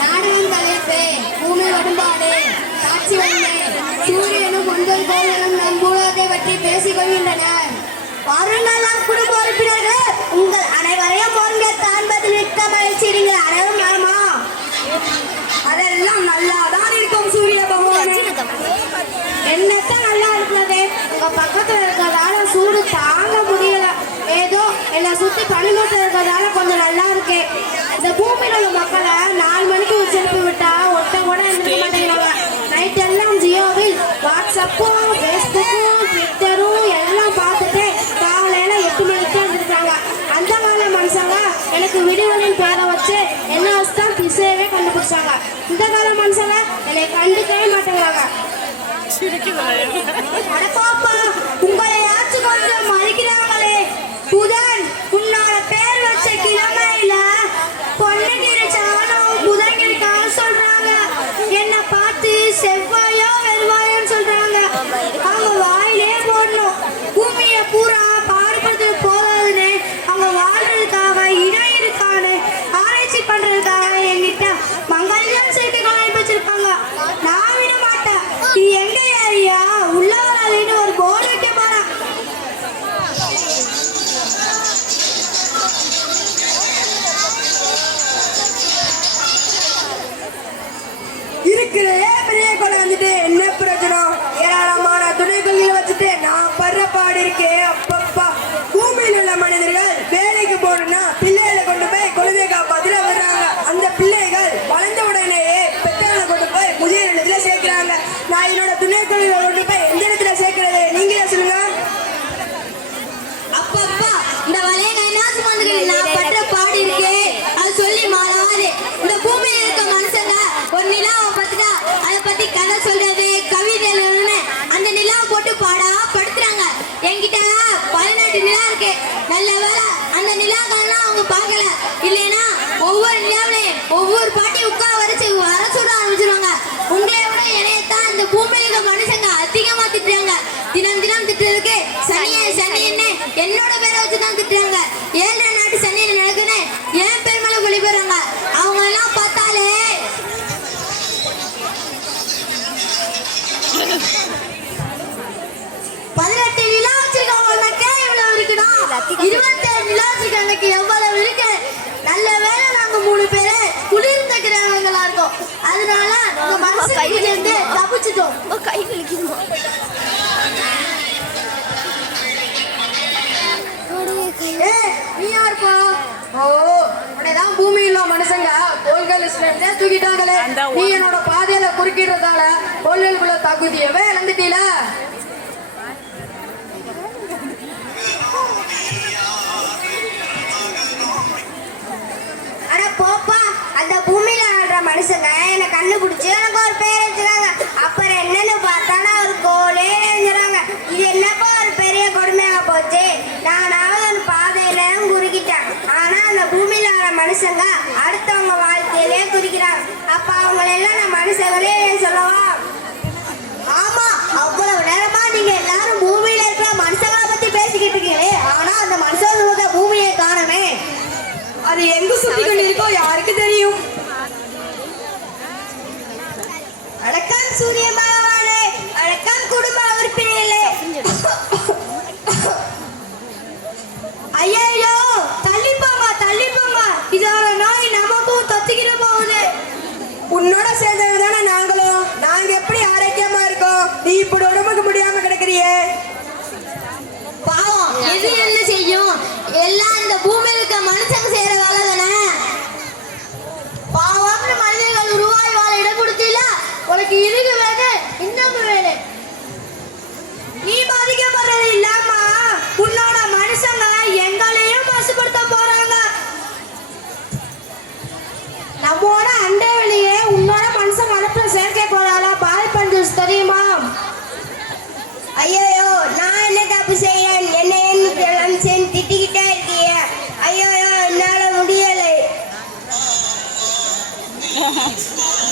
நாடகம் தலைப்பு பூமி வடும்பாடு காட்சி வந்து சூரியனும் முந்தல் கோவிலும் நம் பூலத்தை பற்றி பேசிக் கொள்கின்றனர். வாருங்கள் நம் குடும்ப உறுப்பினர்கள், உங்கள் அனைவரையும் ஒருங்கிணைத்து மிக்க மகிழ்ச்சி. நீங்கள் அனைவரும் நலமா? அதெல்லாம் நல்லாதான் இருக்கும் சூரிய பகவான். என்னத்தான் நல்லா இருக்கிறது, உங்க பக்கத்துல இருக்கிறதால சூடு தாங்க முடியல. ஏதோ என்னை சுத்தி பனிமூட்டம் இருக்கிறதால கொஞ்சம் நல்லா இருக்கு. இந்த பூமியில உள்ள மக்களை 4 மணிக்கு உச்சரிப்பு விட்டா ஒட்ட கூட இருக்க மாட்டேங்கிறாங்க. நைட் எல்லாம் ஜியோவில் வாட்ஸ்அப்பும் ஃபேஸ்புக்கும் ட்விட்டரும் எல்லாம் பார்த்துட்டு காலையில 8 மணிக்கு இருந்திருக்காங்க. அந்த கால மனுஷங்க எனக்கு விடுவலின் பேரை வச்சு என்ன வச்சுதான் பிசையவே கண்டுபிடிச்சாங்க. இந்த கால மனுஷங்க என்னை கண்டுக்கவே மாட்டேங்கிறாங்க. அடப்பாப்பா, உங்களையாச்சும் கொஞ்சம் மதிக்கிறாங்களே. புதன் உன்னோட பேர் வச்ச கிழமையில பொண்ணுகிற சாணம் புதன்கிருக்காக சொல்றாங்க. என்ன பார்த்து செவ்வாயோ வெறுவாயோன்னு சொல்றாங்க. அவங்க வாயிலே போடணும். பூமியை பூரா பாடுபடுறது போதாதுன்னு அவங்க வாழ்றதுக்காக இடம் இருக்கான்னு ஆராய்ச்சி பண்றதுக்காக என்கிட்ட மங்கல்யம் சேர்த்துக்களை வச்சிருக்காங்க. நான் விட மாட்டேன். இது எங்க ஏரியா உள்ள வராதுன்னு ஒரு போர்டு வைக்க போறேன். இருக்கிறதே பெரிய கொலை வந்துட்டு என்ன பிரயோஜனம்? ஏராளமான துணைக்கொள்களை வச்சுட்டு நான் படுற பாடு இருக்கேன். அப்பப்பா, பூமியில் உள்ள மனிதர்கள் வேலைக்கு போகணும்னா பிள்ளைகளை கொண்டு போய் குழந்தைய காப்பாத்திர வர்றாங்க. அந்த பிள்ளைகள் வளர்ந்த உடனேயே பெற்றோர்களை கொண்டு போய் முதிய இடத்துல சேர்க்கிறாங்க. நான் என்னோட துணைக்கொள்களை கொண்டு போய் எந்த இடத்துல சேர்க்கிறது? நீங்களே சொல்லுங்க. அப்பப்பா, இந்த வலைய கைநாசு வந்துகள் நான் படுற பாடு இருக்கே அது சொல்லி மாறாது. இந்த பூமியில இருக்க மனுஷங்க ஒரு நிலாவை பார்த்துட்டா அதை பத்தி கதை சொல்றது கவிதை எழுதுன்னு அந்த நிலாவை போட்டு பாடா படுத்துறாங்க. என்கிட்ட 18 நிலா இருக்கு. நல்ல வேலை அந்த நிலாக்கள்லாம் அவங்க பார்க்கல. இல்லைன்னா ஒவ்வொரு நிலாவிலையும் ஒவ்வொரு பாட்டி உட்கார வரைச்சு வர சுட ஆரம்பிச்சிருவாங்க. உங்களை விட என்னையத்தான் இந்த பூமியில இருக்க மனுஷங்க அதிகமா திட்டுறாங்க. தினம் தினம் திட்டுறதுக்கு சனியன்னு என்னோட பேரை வச்சுதான் திட்டுறாங்க. 7 நாட்டு சனியன் நடக்குன்னு என் பேர் மேல கொலி போறாங்க. அவங்க எல்லாம் பார்த்தாலே 18 நிலா வச்சிருக்கவங்களுக்கு எவ்வளவு இருக்குன்னா 27 நிலா வச்சிருக்கவங்களுக்கு எவ்வளவு இருக்கு. நல்ல வேலை நாங்க 3 பேரு குளிர்ந்த கிரகங்களா இருக்கோம். அதனால உங்க மனசுல இருந்து தப்பிச்சிட்டோம். கை கழிக்குமா? நீ யாருப்பா? ஓ, உடனேதான் பூமியில் உள்ள மனுஷங்க கோள்கள் தூக்கிட்டாங்களே. நீ என்னோட பாதையில குறுக்கிடுறதால கோள்களுக்குள்ள தகுதியவே இழந்துட்டீல. ஆனா போப்பா, அந்த பூமியில ஆடுற மனுஷங்க என்ன கண்டுபிடிச்சு எனக்கு ஒரு பேர் வச்சுறாங்க. அப்புறம் என்னன்னு பார்த்தானா ஒரு கோலே எழுந்துறாங்க. இது என்னப்பா ஒரு பெரிய கொடுமையாக போச்சு. நானாவது ஒரு பாதையில குறுக்கிட்டேன். ஆனா அந்த பூமியில ஆடுற மனுஷங்க அடுத்தவங்க வாழ்க்கையிலே குறிக்கிறாங்க. அப்ப அவங்களெல்லாம் நான் மனுஷங்களே சொல்லவா? ஆமா, அவ்வளவு நேரமா நீங்க எல்லாரும் பூமியில இருக்கிற மனுஷங்களை பத்தி பேசிக்கிட்டு இருக்கீங்களே. ஆனா அந்த மனுஷங்க பூமியை காணமே. அது எங்க சுத்தி கொண்டிருக்கோ யாருக்கு தெரியும்? வணக்கம் சூரிய பகவானே, வணக்கம் குடும்ப உறுப்பினர்களே. ஐயோ, தள்ளிப்போங்க, இதோட நோய் நமக்கும் தொத்திக்கிட்டு போகுது. உன்னோட சேர்ந்ததுதானே நாங்களும். நாங்க எப்படி ஆரோக்கியமா இருக்கோம்? நீ இப்படி உடம்புக்கு முடியாம கிடக்குறியே. பாவம், எது என்ன செய்யும்? எல்லாம் இந்த பூமியில இருக்க மனுஷங்க செய்யற வேலை தானே. பாவம்னு மனிதர்கள் உருவாய் வாழ இடம் கொடுத்தீல. உனக்கு இருக்கு வேணும், இன்னும் வேணும். நீ பாதிக்கப்படுறது இல்லாம உன்னோட மனுஷங்க எங்களையும் மாசுபடுத்த போறாங்க. நம்மோட அண்டை வெளியே உன்னோட மனுஷன் அனுப்புற செயற்கை கோளால பாதிப்படைஞ்சு தெரியுமா? ஐயோ, நான் என்ன தப்பு செய்யறேன்? என்ன திட்டிக்கிட்டே இருக்கிய? ஐயோ, என்னால முடியலை.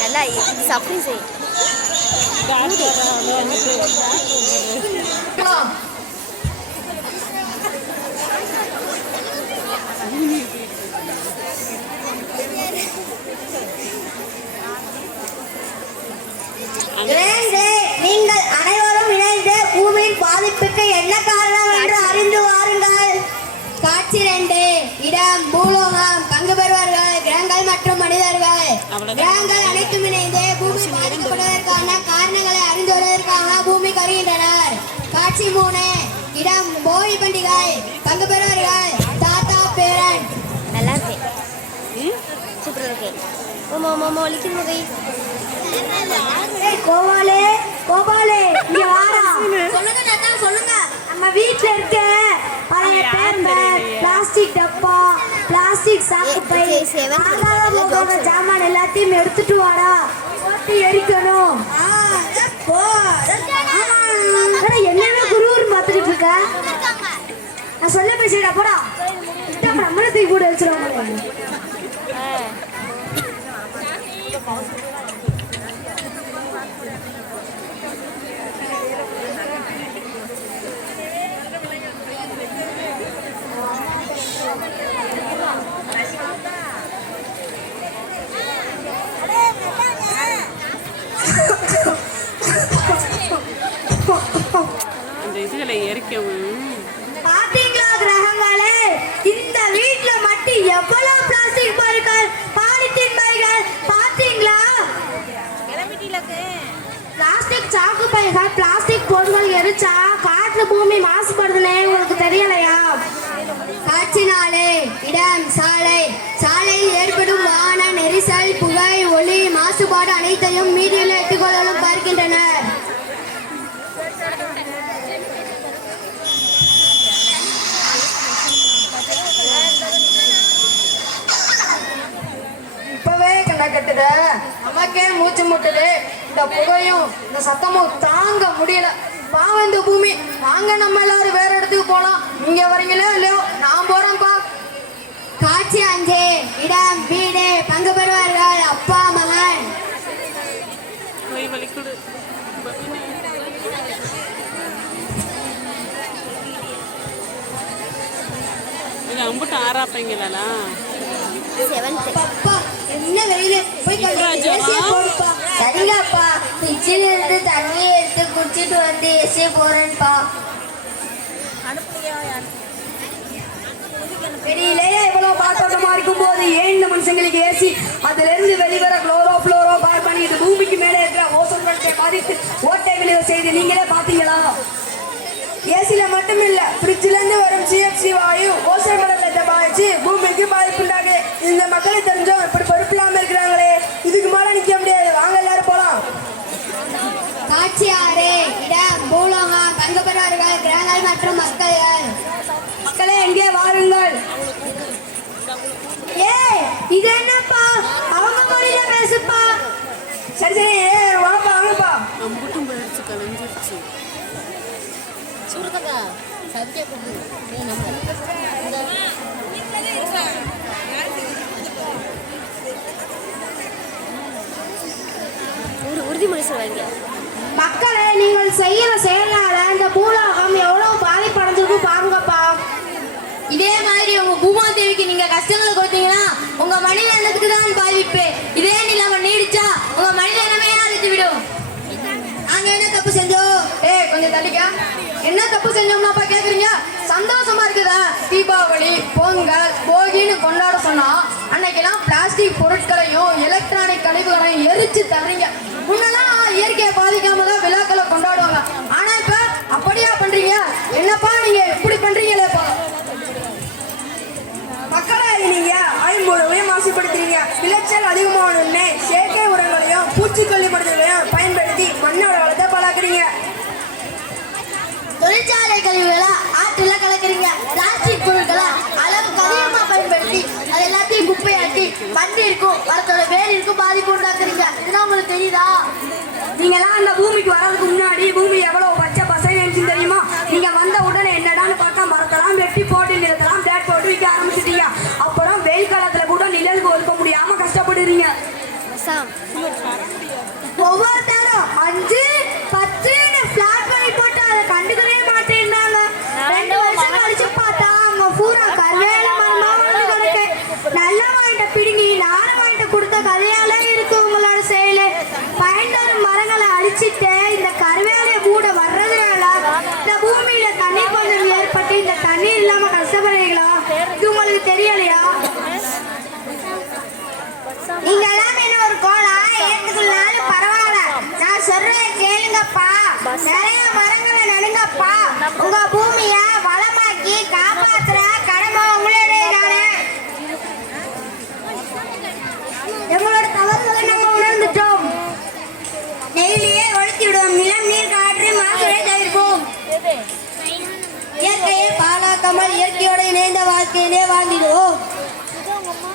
நல்லா சப்ளை செய். நீங்கள் அனைவரும் இணைந்து பூமியின் பாதிப்புக்கு என்ன காரணம் என்று அறிந்து வாருங்கள். காட்சி 2. இடம் பூலோகம். பங்கு பெறுவார்கள் கிரகங்கள் மற்றும் மனிதர்கள். கிரகங்கள் அனைத்தும் இணைந்து பூமி பாதிக்கப்படுவதற்கான காரணங்களை அறிந்து வருவதற்காக பூமி கருகின்றனர். காட்சி 3. இடம் போகி பண்டிகை. பங்கு பெறுவார்கள் தாத்தா பேரன். நல்லா இருக்கு. சூப்பராக இருக்கு. ஓமா மாமா வலிக்குது மகை. கோபாலே கோபாலே இங்க வாடா. சொல்லுங்க தாத்தா சொல்லுங்க. நம்ம வீட்ல இருக்க பழைய பேப்பர், பிளாஸ்டிக் டப்பா, பிளாஸ்டிக் சாக்கு பை, சாமான் எல்லாத்தையும் எடுத்துட்டு வாடா. போட்டு எரிக்கணும். என்னென்ன குருவர் பார்த்துக்கிட்டு இருக்க? நான் சொல்ல பேசிடா போடா. நம்மள தூக்கி கூட வச்சிருவாங்க. அந்த இதுகளை எரிக்கவும் பாத்தீங்களா கிரகங்களே, இந்த வீட்ல மட்டும் எவ்வளவு பிளாஸ்டிக் பொருட்கள், பாலித்தீன் பைகள் பாத்தீங்களா? பிளாஸ்டிக் சாக்கு பைகள், பிளாஸ்டிக் பொருட்கள் எரிச்சா காற்று பூமி மாசுபடுதுனே உங்களுக்கு தெரியலையா? காட்சி 4. இடம் சாலை. சாலையில் ஏற்படும் வாகன நெரிசல், புகை, ஒளி மாசுபாடு அனைத்தையும் மீடியில் எட்டுக்கொள்ளும் பார்க்கின்றனர். இப்பவே கண்ணா கட்டுத, நமக்கே மூச்சு முட்டுது. இந்த புகையும் இந்த சத்தமும் தாங்க முடியல. பாவம் இந்த பூமி. வாங்க நம்ம எல்லாரும் வேற இடத்துக்கு போலாம். நீங்க வரீங்களோ இல்லையோ நான் போறேன்ப்பா. காட்சி 5. இடம் வீடு. பங்கு பெறுவார்கள் அப்பா மகன். போய் வலிக்குடு. இது அம்புட்டு ஆறாப்பீங்களா? 7th. அப்பா என்ன வெயிலு, போய் ராஜா. போடுப்பா. சரிங்கப்பா, கிச்சன்ல இருந்து தண்ணி எடுத்து குடிச்சிட்டு வந்து ஏசிய போறேன்ப்பா. வெளியிலேயே இவ்வளவு காத்தோட்டமா இருக்கும் போது ஏன் இந்த மனுஷங்களுக்கு ஏசி? அதுல இருந்து வெளிவர குளோரோ புளோரோ கார்பன் இது பூமிக்கு மேலே இருக்கிற ஓசோன் படத்தை பாதித்து ஓட்டை விளைவு செய்து நீங்களே பாத்தீங்களா? ஏசில மட்டும் இல்ல, ஃப்ரிட்ஜ்ல இருந்து வரும் சிஎஃப்சி வாயு ஓசோன் படத்தை பாதிச்சு பூமிக்கு பாதிப்பு உண்டாகுது. இந்த மக்களை தெரிஞ்சோம் இப்படி பொறுப்பு இல்லாம இருக்கிறாங்களே, இதுக்கு மேல நிக்க முடியாது. வாங்க எல்லாரும் போலாம். காட்சி 6. இடம் பூலோகம். பங்கு பெறுவார்கள் கிரகங்கள் மற்றும் மக்கள். மக்களே எங்கே வாருங்கள். இது என்னப்பா, அவங்க மொழியில பேசுப்பா. சரி சரி, வாங்கப்பா வாங்கப்பா. அம்புட்டும் போயிடுச்சு, கலைஞ்சிருச்சு. சூரதக்கா சத்யா கொண்டு உறுதிமொழி சொல்லுவாங்க. மக்களே, நீங்கள் செய்யற செயலால இந்த பூலோகம் எவ்வளவு பாதிப்படைஞ்சிருக்கும் பாருங்கப்பா. இதே மாதிரி உங்க பூமாதேவிக்கு நீங்க கஷ்டங்களை கொடுத்தீங்கன்னா உங்க மனித இனத்துக்கு தான் பாதிப்பு. இதே நிலைமை நீடிச்சா உங்க மனித இனமே அழித்து விடும். நாங்க என்ன தப்பு செஞ்சோம்? கொஞ்சம் தள்ளிக்க. என்ன தப்பு செஞ்சோம்னாப்பா கேக்குறீங்க? சந்தோஷமா இருக்குதா? தீபாவளி, பொங்கல், போகின்னு கொண்டாட சொன்னா அன்னைக்கெல்லாம் பிளாஸ்டிக் பொருட்களையும் எலக்ட்ரானிக் கழிவுகளையும் எரிச்சு தர்றீங்க. முன்னெல்லாம் இயற்கையை பாதிக்காம தான் விழாக்களை கொண்டாடுவாங்க. ஆனா இப்ப அப்படியா பண்றீங்க? என்னப்பா நீங்க இப்படி பண்றீங்களேப்பா? மக்களை நீங்க ஐம்பொழுவையும் மாசுபடுத்துறீங்க. விளைச்சல் அதிகமானே செயற்கை உரங்களையும் பூச்சிக்கொல்லி மருந்துகளையும் பயன்படுத்தி மண்ணோட வளத்தை பாழாக்குறீங்க. தொழிற்சாலை கழிவுகளை ஆற்றுல கலக்குறீங்க. பிளாஸ்டிக் பொருட்களை அளவுக்கு அதிகமா பயன்படுத்தி அது எல்லாத்தையும் குப்பையாட்டி மண் இருக்கும், மரத்தோட வேர் இருக்கும், பாதிப்பு உண்டாக்குறீங்க. இதுதான் உங்களுக்கு தெரியுதா? நீங்கெல்லாம் அந்த பூமிக்கு வர்றதுக்கு முன்னாடி பூமி எவ்வளவு பச்சை பசங்க நினைச்சு தெரியுமா? நீங்க வந்த உடனே என்னடான்னு பார்த்தா மரத்தெல்லாம் வெட்டி போட்டு நிலத்தெல்லாம் பிளாட் போட்டு விற்க ஆரம்பிச்சிட்டீங்க. அப்புறம் வெயில் காலத்துல கூட நிழலுக்கு ஒதுக்க முடியாம கஷ்டப்படுறீங்க. சாம் ஒவ்வொருத்தரும் 5 10ன்னு பிளாட் பண்ணி போட்டு அதை கண்டுக்கவே மாட்டேன்னாங்க 2 வருஷம் கழிச்சு பார்த்தா அங்க பூரா கருவேல மரமா வந்து கிடக்கு நல்ல வாங்கிட்ட பிடுங்கி நார வாங்கிட்ட கொடுத்த கதையால இருக்கு உங்களோட செயலு பயன் தரும் மரங்களை அழிச்சிட்டு இந்த கருவேலையை மூட வர்றதுனால இந்த பூமியில தண்ணி கொஞ்சம் ஏற்பட்டு இந்த தண்ணீர் இல்லாம கஷ்டப்படுறீங்களா இது உங்களுக்கு தெரியலையா நீங்க எல்லாம் என்ன ஒரு கோலா ஏத்துக்குள்ளாலும் பரவாயில்ல நான் சொல்றதை கேளுங்கப்பா நிறைய மரங்களை நடுங்கப்பா உங்க பூமிய வளமாக்கி காப்பாத்துற கடமை உங்களுடைய தானே எங்களோட தவறுகளை நம்ம உணர்ந்துட்டோம் நெய்லியே ஒழித்து விடுவோம் நிலம் நீர் காற்று மாசுகளை தவிர்ப்போம் இயற்கையை பாழாக்காமல் இயற்கையோடு இணைந்த வாழ்க்கையிலே வாழ்ந்திடுவோம்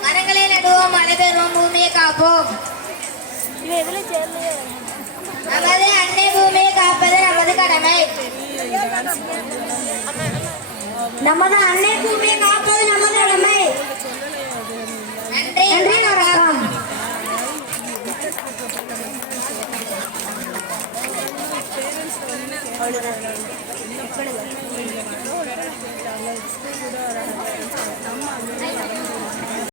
மரங்களை நடுவோம் மழை பெறுவோம் பூமியை காப்போம் நமது அன்னை பூமியை காப்பது நமது கடமை நமது அன்னை பூமியை காப்பது நமது கடமை நன்றி நன்றி வணக்கம்